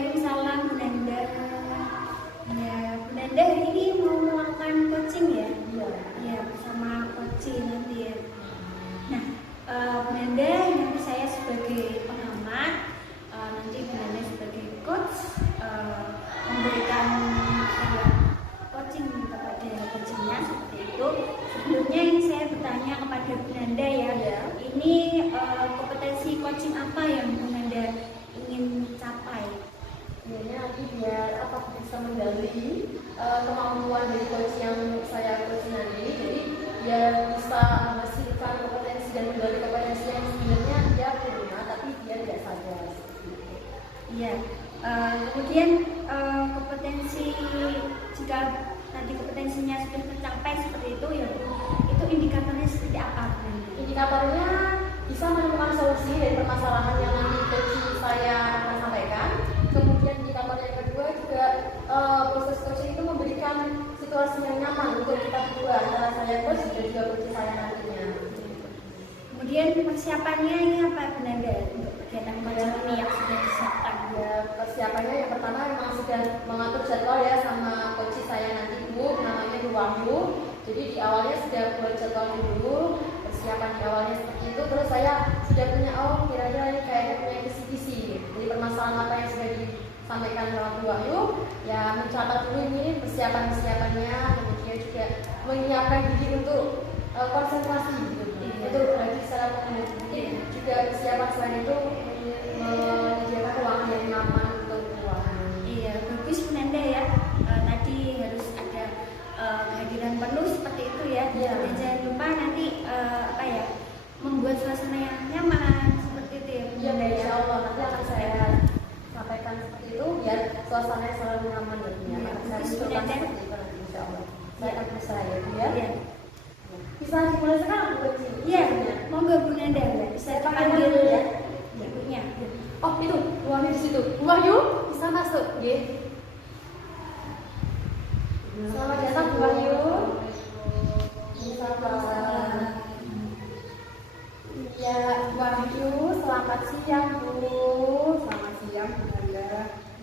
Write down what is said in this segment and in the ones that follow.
Waalaikumsalam Bu Nanda. Ya, Bu Nanda hari ini mau melakukan coaching ya? Iya. Ya, bersama coaching nanti ya. Nah, Bu Nanda nanti saya sebagai pengamat, nanti Bu Nanda sebagai coach memberikan coaching kepada coachingnya seperti itu. Sebelumnya ini saya bertanya kepada Bu Nanda ya. Ini kompetensi coaching apa yang Bu Nanda ingin capai? Nanti biar bisa menggali kemampuan dari coach yang saya coach nanti, jadi biar bisa menghasilkan kompetensi dan menggali kompetensi yang sebenarnya dia punya tapi dia tidak sadar. Iya. Kemudian kompetensi, jika tadi kompetensinya sudah tercapai seperti itu ya Bu, itu indikatornya seperti apa? Indikatornya bisa menemukan solusi dari permasalahan yang nanti coach saya akan sampaikan. Kemudian indikator yang kedua juga proses coaching itu memberikan situasi yang nyaman untuk kita berdua antara saya coach dan juga coach saya nantinya. Kemudian persiapannya ini apa Bu Nanda untuk kegiatan coaching ini yang sudah disiapkan? Ya, persiapannya yang pertama memang sudah mengatur jadwal ya sama coach saya nanti Bu, namanya Bu Wahyu. Jadi di awalnya sudah buat jadwal dulu, persiapan di awalnya seperti itu. Terus saya sudah punya kira-kira ini kayaknya punya kisi-kisi. Jadi permasalahan apa yang sudah disampaikan oleh Bu Wahyu, ya mencatat dulu ini persiapan-persiapannya, kemudian juga menyiapkan diri untuk konsentrasi gitu. Itu berarti secara umum. Juga persiapan selain itu menyediakan ruangan yang nyaman untuk ruangan. Iya, bagus Bu Nanda ya. Tadi harus ada kehadiran penuh seperti itu ya. Iya. Dan jangan lupa nanti membuat suasana yang nyaman seperti itu ya Bu Iya, Nanda ya. insya Allah nanti akan saya sampaikan seperti itu biar suasananya selalu nyaman dan nyaman. Saya usulkan seperti itu nanti insya Allah. Saya akan berusaha ya Bu ya. Iya. Bisa dimulai sekarang Bu Eci? Iya, monggo Bu Nanda bisa dipanggil ya. Ibunya. Oh itu, Bu Wahyu di situ. Bu Wahyu bisa masuk, ya. Selamat datang Bu Wahyu. Ya, Bu Wahyu, selamat siang Bu. Selamat siang, Bu Nanda.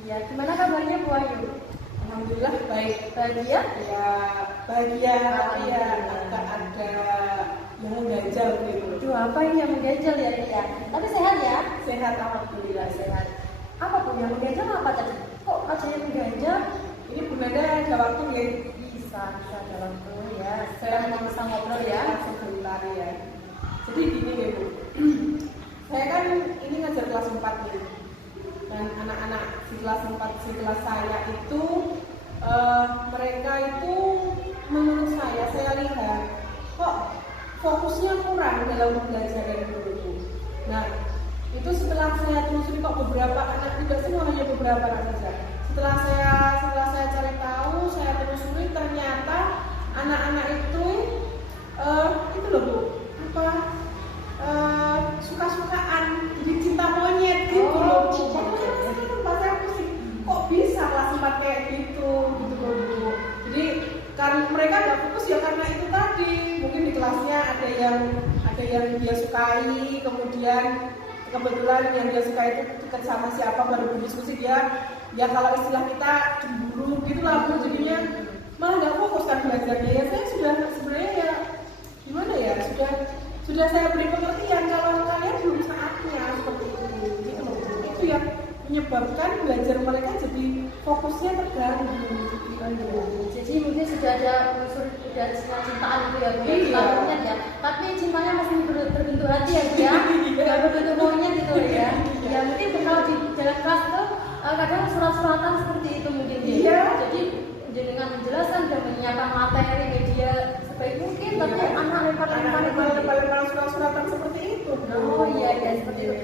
Ya, gimana kabarnya Bu Wahyu? Alhamdulillah baik. Bahagia? Ya, bahagia tapi ya agak ada yang mengganjal gitu. Aduh, apa ini yang mengganjal ya, ya? Tapi sehat ya? Sehat, alhamdulillah sehat. Apa Bu yang mengganjal apa tadi? Kok ada yang mengganjal? Ini Bu Nanda ada waktu nggak? Bisa ada waktu ya. Saya Mau bisa ngobrol ya? sebentar ya. Jadi gini ya Bu, saya kan ini ngajar kelas 4 nih. Dan anak-anak di kelas 4 di kelas saya itu mereka itu menurut saya lihat kok fokusnya kurang dalam pembelajaran dulu. Nah, itu setelah saya telusuri kok beberapa anak, tidak semua, hanya beberapa anak saja. Setelah saya cari tahu, saya telusuri ternyata anak-anak itu loh Bu, suka-sukaan, jadi cinta monyet gitu loh Bu. Pas saya pusing, kok bisa kelas 4 kayak gitu loh Bu. Jadi karena mereka nggak fokus ya karena itu tadi, mungkin di kelasnya ada yang dia sukai, kemudian kebetulan yang dia suka itu dekat sama siapa, baru berdiskusi dia ya kalau istilah kita cemburu gitu lah Bu, jadinya malah nggak fokus kan belajarnya. Ya saya sudah sebenarnya ya gimana ya, sudah saya beri pengertian kalau kalian belum saatnya seperti itu gitu loh Bu. Itu yang menyebabkan belajar mereka jadi fokusnya terganggu gitu. Jadi mungkin sudah ada unsur cintaan gitu ya Bu, Iya. ya. Tapi cintanya masih berbentuk hati ya Bu ya, nggak berbentuk monyet gitu ya. Ya mungkin kalau di dalam kelas itu kadang surat-suratan seperti itu mungkin ya. Iya. Jadi dengan menjelaskan dan menyiapkan materi media sebaik mungkin, tapi anak lempar surat-suratan seperti itu. Oh iya seperti itu.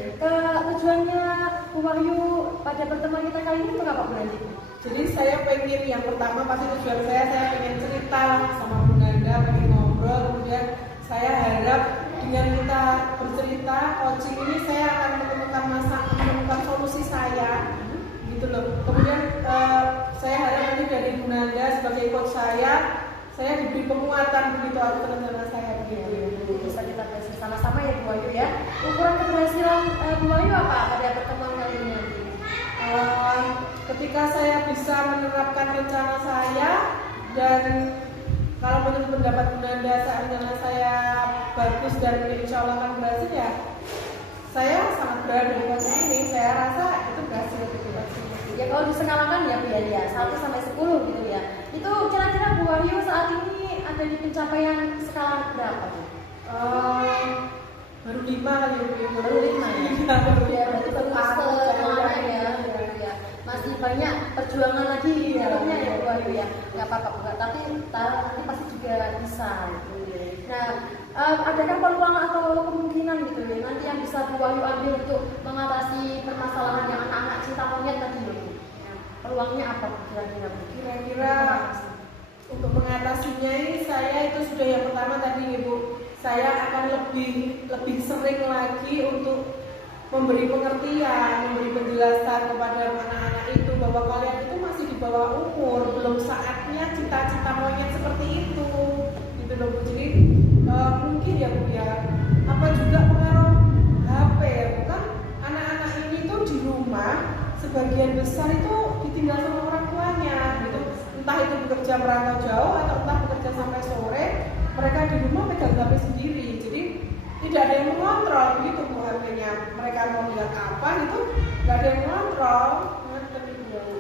Tujuannya Bu Wahyu pada pertemuan kita kali ini untuk apa Bu Nanti? Jadi saya pengen, yang pertama pasti tujuan saya pengen cerita sama Bu Nanda, pengen ngobrol, kemudian saya harap dengan kita bercerita coaching ini saya akan menemukan solusi saya gitu loh. Kemudian saya harap nanti dari Bu Nanda sebagai coach saya diberi penguatan begitu atas rencana saya begitu. Bisa kita bahas sama-sama ya Bu Wahyu ya. Ukuran keberhasilan Bu Wahyu apa pada pertemuan kali ini nanti? ketika saya bisa menerapkan rencana saya dan kalau menurut pendapat Bunda, rencana saya bagus dan insya Allah akan berhasil ya, saya sangat berada di posisi ini. Saya rasa itu berhasil gitu. Ya kalau diskalakan ya Bu ya, 1 sampai 10 gitu ya. Itu kira-kira Bu Wahyu saat ini ada di pencapaian skala berapa Bu? Baru 5 kali ya Bu. Baru 5 ya? Ya berarti baru semangat ya. Masih banyak perjuangan lagi hidupnya ya Bu Wahyu ya. Nggak apa-apa Bu, tapi nanti pasti juga bisa gitu. Nah, adakah peluang atau kemungkinan gitu ya nanti yang bisa Bu Wahyu ambil untuk mengatasi permasalahan yang anak-anak cinta monyet tadi ya Bu? Peluangnya apa kira-kira Bu? Kira-kira untuk mengatasinya ini saya itu sudah yang pertama tadi Ibu, saya akan lebih sering lagi untuk memberi pengertian, memberi penjelasan kepada anak-anak itu bahwa kalian itu masih di bawah umur, belum saatnya cita-cita monyet seperti itu, gitu loh Bu. Jadi mungkin ya Bu ya, apa juga pengaruh HP ya Bu, kan anak-anak ini tuh di rumah sebagian besar itu ditinggal sama orang tuanya, gitu. Entah itu bekerja merantau jauh atau entah bekerja sampai sore, mereka di rumah pegang HP sendiri, jadi tidak ada yang mengontrol gitu Bu HP-nya. Mereka mau lihat apa gitu, nggak ada yang mengontrol.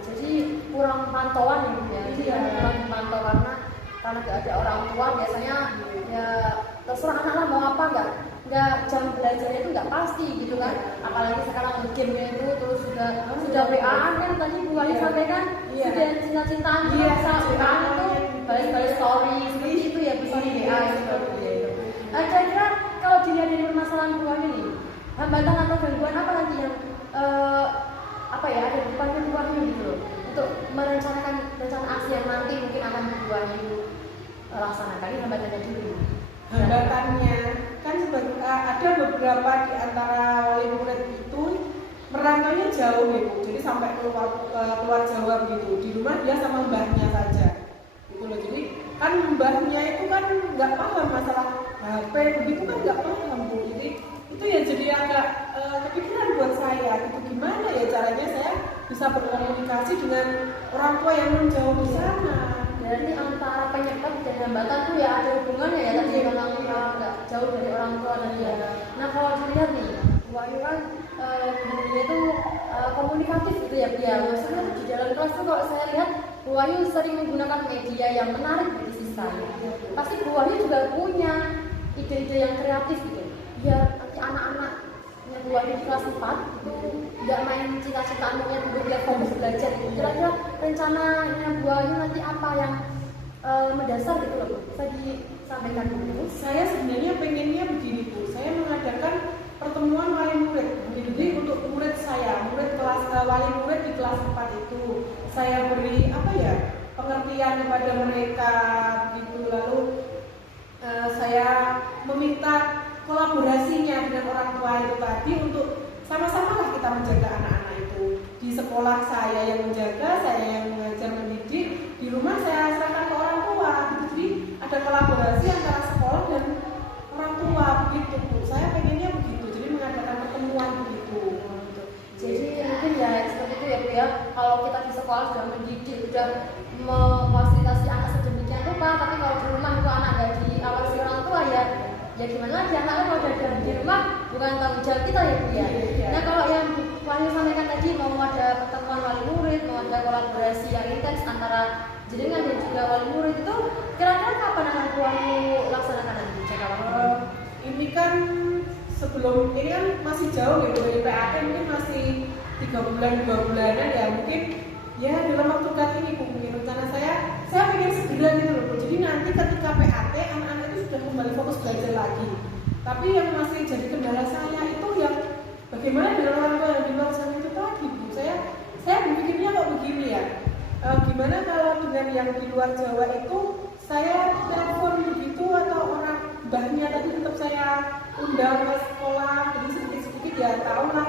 Jadi kurang pantauan ya Bu ya. Jadi kurang pantau karena nggak ada orang tua biasanya ya terserah anak-anak mau apa nggak jam belajarnya itu nggak pasti gitu kan. Apalagi sekarang game-nya itu terus sudah WA-an kan tadi Bu Wahyu sampaikan sudah cinta-cintaan bisa WA-an itu balik-balik story seperti itu ya bisa di WA itu. Kira-kira kalau dilihat dari permasalahan Bu Wahyu nih, hambatan atau gangguan apa nanti yang ada di depannya Bu Wahyu gitu loh, untuk merencanakan rencana aksi yang nanti mungkin akan Bu Wahyu laksanakan. Ini hambatannya dulu. Hambatannya kan ada beberapa di antara wali murid itu merantaunya jauh gitu, jadi sampai keluar Jawa gitu. Di rumah dia sama mbahnya saja gitu loh. Jadi kan mbahnya itu kan nggak paham masalah HP begitu kan, nggak paham Bu. Jadi itu ya jadi agak kepikiran buat saya gitu, gimana ya caranya saya bisa berkomunikasi dengan orang tua yang menjauh di sana. Berarti antara penyebab dan hambatan tuh ya ada hubungannya ya tadi memang nggak jauh dari orang tua tadi ya. Nah kalau dilihat nih, Bu Wahyu kan dia itu komunikatif gitu ya dia. Maksudnya di dalam kelas tuh kalau saya lihat Bu Wahyu sering menggunakan media yang menarik dari sisi saya. Pasti Bu Wahyu juga punya ide-ide yang kreatif gitu. Biar nanti anak-anak Bu Wahyu di kelas 4 itu nggak main cita-citaan monyet dulu, biar fokus belajar gitu. Kira-kira rencananya Bu Wahyu nanti apa yang mendasar gitu loh Bu? Bisa disampaikan dulu. Saya sebenarnya pengennya begini Bu, saya mengadakan pertemuan wali murid. Jadi untuk murid saya, wali murid di kelas 4 itu saya beri pengertian kepada mereka gitu. Lalu saya meminta kolaborasinya dengan orang tua itu tadi untuk sama-sama lah kita menjaga anak-anak itu. Di sekolah saya yang menjaga, saya yang mengajar mendidik, di rumah saya serahkan ke orang tua gitu. Jadi ada kolaborasi antara sekolah dan orang tua begitu Bu. Saya pengennya begitu, jadi mengadakan pertemuan begitu. Jadi mungkin ya seperti itu ya Bu ya. Kalau kita di sekolah sudah mendidik, sudah memfasilitasi anak sedemikian rupa, tapi kalau di rumah itu anak nggak diawasi orang tua ya gimana lagi, anak kalau udah di rumah bukan tanggung jawab kita ya Bu ya. Nah kalau yang Bu Wahyu sampaikan tadi mau ada pertemuan wali murid, mau ada kolaborasi yang intens antara jenengan dan juga wali murid itu, kira-kira kapan akan Bu Wahyu laksanakan nanti jangka waktu? Ini kan ini kan masih jauh gitu dari PAT, mungkin masih 3 bulan 2 bulanan ya, mungkin ya dalam waktu dekat ini Bu. Mungkin rencana saya pengen segera gitu loh Bu. Jadi nanti ketika PAT anak-anak itu sudah kembali fokus belajar lagi. Tapi yang masih jadi kendala saya itu yang bagaimana dengan orang tua yang di luar sana itu tadi Bu. Saya berpikirnya kok begini ya, gimana kalau dengan yang di luar Jawa itu saya telepon begitu atau orang mbahnya tadi tetap saya undang ke sekolah, jadi sedikit-sedikit ya tahu lah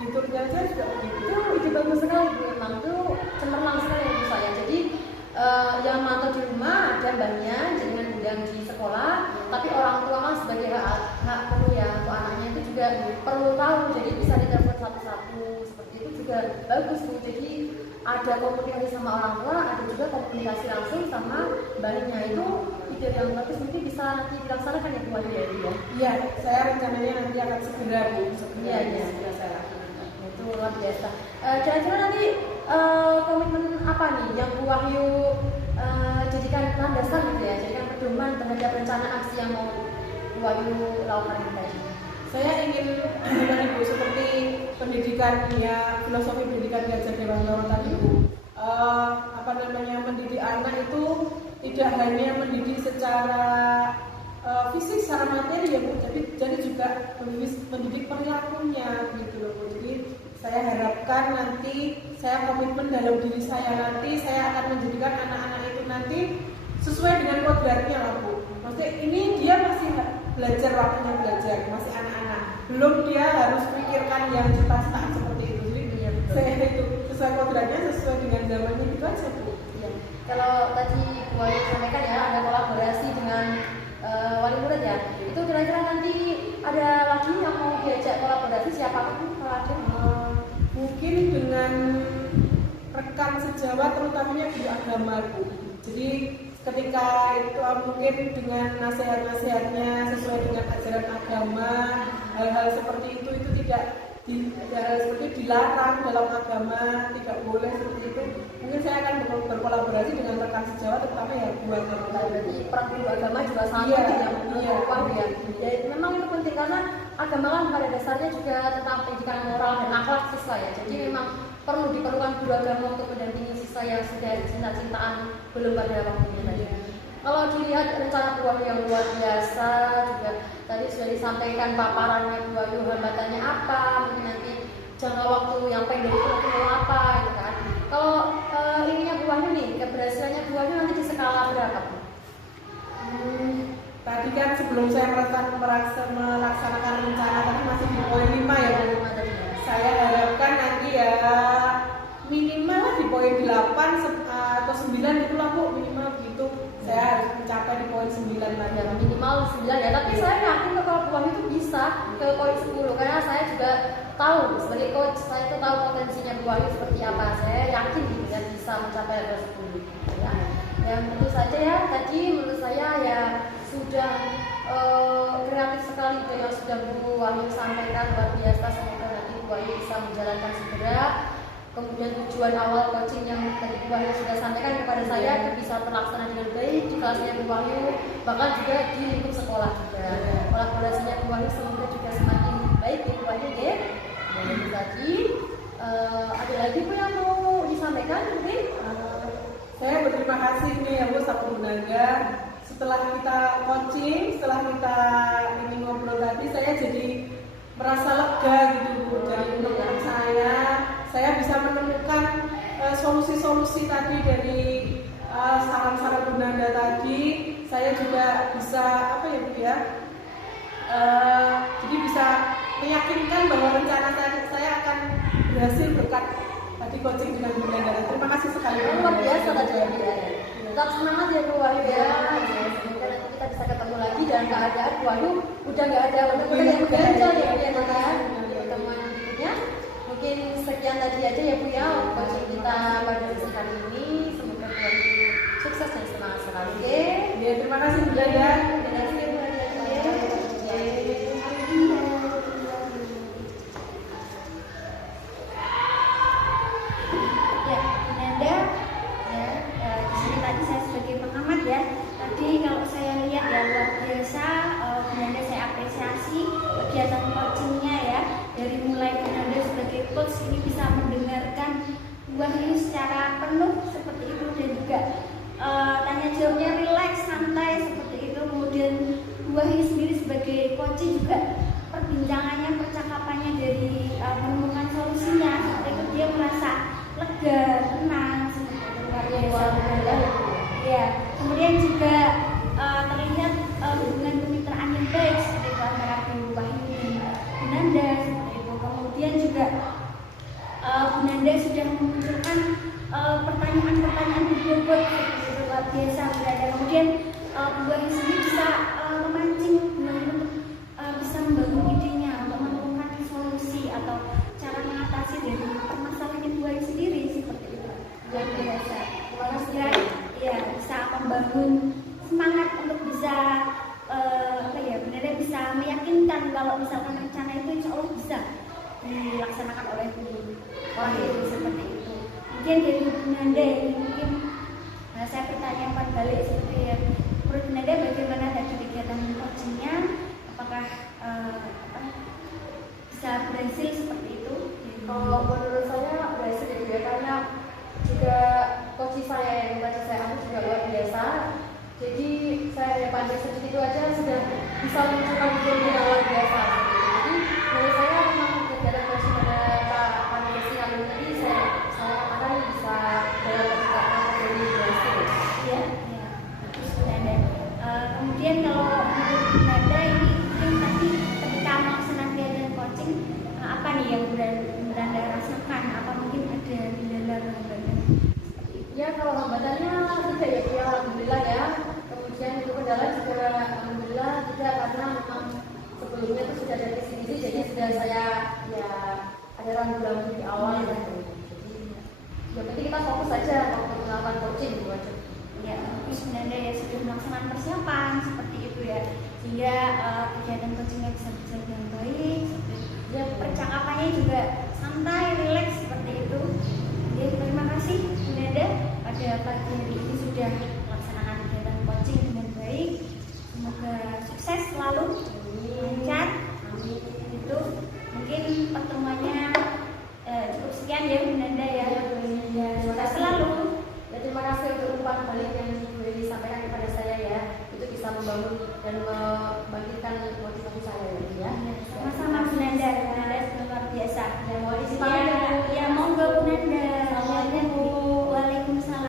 gitu. Dan saya juga begitu. Itu ide bagus sekali Bu, memang itu cemerlang sekali Bu saya. Jadi yang mantau di rumah ada mbahnya, jangan undang di sekolah, tapi orang tua kan sebagai hak penuh ya untuk anaknya itu juga perlu tahu, jadi bisa ditelepon satu-satu seperti itu juga bagus Bu. Jadi ada komunikasi sama orang tua, ada juga komunikasi langsung sama baliknya. Itu ide yang bagus, mungkin bisa nanti dilaksanakan ya Bu Wahyu ya. Iya, saya rencananya nanti akan segera Bu, Iya, segera saya lakukan. Itu luar biasa. Kira-kira nanti komitmen apa nih yang Bu Wahyu jadikan landasan gitu ya, jadikan pedoman terhadap rencana aksi yang mau Bu Wahyu lakukan tadi? Saya ingin dengan Ibu seperti pendidikan ya, filosofi pendidikan Diajar Dewantoro tadi Bu. Mendidik anak itu tidak hanya mendidik secara fisik, secara materi ya Bu, jadi juga mendidik perilakunya gitu loh Bu. Jadi saya harapkan nanti saya komitmen dalam diri saya nanti saya akan menjadikan anak-anak itu nanti sesuai dengan kodratnya lah Bu. Maksudnya ini dia masih belajar, waktunya belajar, masih anak-anak, belum dia harus pikirkan yang cita-cita seperti itu. Jadi saya itu sesuai kodratnya, sesuai dengan zamannya gitu aja Bu. Ya. Kalau tadi Bu Wahyu sampaikan ya ada kolaborasi dengan wali murid ya, itu kira-kira nanti ada lagi yang mau diajak kolaborasi, siapakah Bu? Kalau ada? Mungkin dengan rekan sejawat terutamanya di agama Bu. Jadi ketika itu mungkin dengan nasihat-nasihatnya sesuai dengan ajaran agama, hal-hal seperti itu tidak hal seperti dilarang dalam agama, tidak boleh seperti itu. Mungkin saya akan berkolaborasi dengan rekan sejawat terutama ya Bu agama. Berarti perang agama juga sangat penting ya menurut ya. Ya memang itu penting karena agama kan pada dasarnya juga tentang pendidikan moral dan akhlak siswa ya. Jadi memang diperlukan guru agama untuk mendampingi siswa yang sudah cinta-cintaan belum pada waktunya tadi. Kalau dilihat rencana Bu Wahyu yang luar biasa, juga tadi sudah disampaikan paparannya Bu Wahyu, hambatannya apa, mungkin nanti jangka waktu yang pendek itu mau apa gitu kan. Kalau ininya Bu Wahyu nih, keberhasilannya Bu Wahyu nanti di skala berapa Bu? Tadi kan sebelum saya melaksanakan rencana tadi masih di poin 5 ya Bu. Saya harapkan nanti ya minimal di poin 8 atau 9 itulah Bu, minimal gitu. Saya harus mencapai di poin 9 lagi. Ya, minimal 9 ya, tapi saya yakin kalau Bu Wahyu itu bisa ke poin 10 karena saya juga tahu sebagai coach, saya itu tahu potensinya Bu Wahyu seperti apa. Saya yakin gitu kan bisa mencapai level 10 ya. Dan tentu saja ya tadi menurut saya ya sudah kreatif sekali itu yang sudah Bu Wahyu sampaikan, luar biasa. Semoga nanti Bu Wahyu bisa menjalankan segera. Kemudian tujuan awal coaching yang tadi Bu Wahyu sudah sampaikan kepada saya itu bisa terlaksana dengan baik di kelasnya Bu Wahyu, bahkan juga di lingkup sekolah juga. Kolaborasinya Bu Wahyu semoga juga semakin baik ya Bu Wahyu ya. Dan tadi ada lagi Bu yang mau disampaikan mungkin? Saya berterima kasih nih ya Bu sama Bu Naga. Setelah kita coaching, setelah kita ini ngobrol tadi, saya jadi merasa lega gitu Bu. Dari teman saya bisa menemukan solusi-solusi tadi dari saran-saran Bu Nanda tadi. Saya juga bisa jadi bisa meyakinkan bahwa rencana saya akan berhasil berkat tadi coaching dengan Bu Nanda. Terima kasih sekali. Luar biasa tadi ya. Tetap semangat ya Bu Wahyu ya. Semoga nanti kita bisa ketemu lagi dalam keadaan Bu Wahyu udah nggak ada yang ganjal ya Bu ya nanti pertemuan berikutnya. Mungkin sekian tadi aja ya Bu ya coaching kita pada sesi kali ini. Semoga Bu Wahyu sukses dan semangat selalu. Oke. Ya, terima kasih Bu Nanda. Terima kasih Bu Wahyu. Kalau saya lihat ya luar biasa, Bunda saya apresiasi kegiatan coachingnya ya. Dari mulai Bunda sebagai coach ini bisa mendengarkan Bu Wahyu secara penuh seperti itu, dan juga tanya jawabnya rileks, santai seperti itu. Kemudian Bu Wahyu sendiri sebagai coaching juga perbincangannya, percakapannya dari menemukan solusinya seperti itu, dia merasa lega, tenang seperti itu. Luar biasa. Ya, kemudian juga terlihat hubungan kemitraan yang baik seperti itu antara Bu Wahyu dan Bu Nanda seperti itu. Kemudian juga Bu Nanda sudah memunculkan pertanyaan-pertanyaan berbobot meyakinkan kalau misalkan rencana itu insya Allah bisa dilaksanakan oleh Bu Wahyu seperti itu. Mungkin dari Bu Nanda ini mungkin saya pertanyakan balik seperti ya, menurut Bu Nanda bagaimana tadi kegiatan coachingnya, apakah bisa berhasil seperti itu? Kalau menurut saya berhasil juga karena juga coach saya yang membaca saya aku juga luar biasa. Jadi saya dari pandai sedikit itu aja sudah bisa menunjukkan ilmu yang luar biasa. Jadi menurut saya memang kegiatan coaching pada Pak Pandai Siang tadi saya katakan bisa dalam kegiatan menjadi berhasil. Ya, ya. Terus Bu Nanda. Kemudian kalau menurut Bu Nanda ini mungkin tadi ketika melaksanakan kegiatan coaching apa nih yang Bu Nanda rasakan? Apa mungkin ada kendala-kendala seperti itu? Ya kalau hambatannya tidak ya, alhamdulillah ya. Kemudian itu kendala juga alhamdulillah tidak karena memang sebelumnya itu sudah ada kisi-kisi jadi sudah saya ya ada ragu-ragu di awal ya. Jadi yang penting kita fokus saja waktu melakukan coaching gitu aja. Ya, tapi sebenarnya ya sudah melaksanakan persiapan seperti itu ya, sehingga kegiatan coachingnya bisa berjalan dengan baik. Ya, percakapannya juga santai, rileks seperti itu. Ya, terima kasih Bu Nanda pada pagi hari ini sudah melaksanakan kegiatan coaching dengan baik. Semoga sukses selalu, lancar. Amin. Itu mungkin pertemuannya cukup sekian ya Bu Nanda ya. Ya, sukses selalu. Dan terima kasih untuk umpan balik yang boleh disampaikan kepada saya ya. Itu bisa membangun dan membangkitkan motivasi saya ya.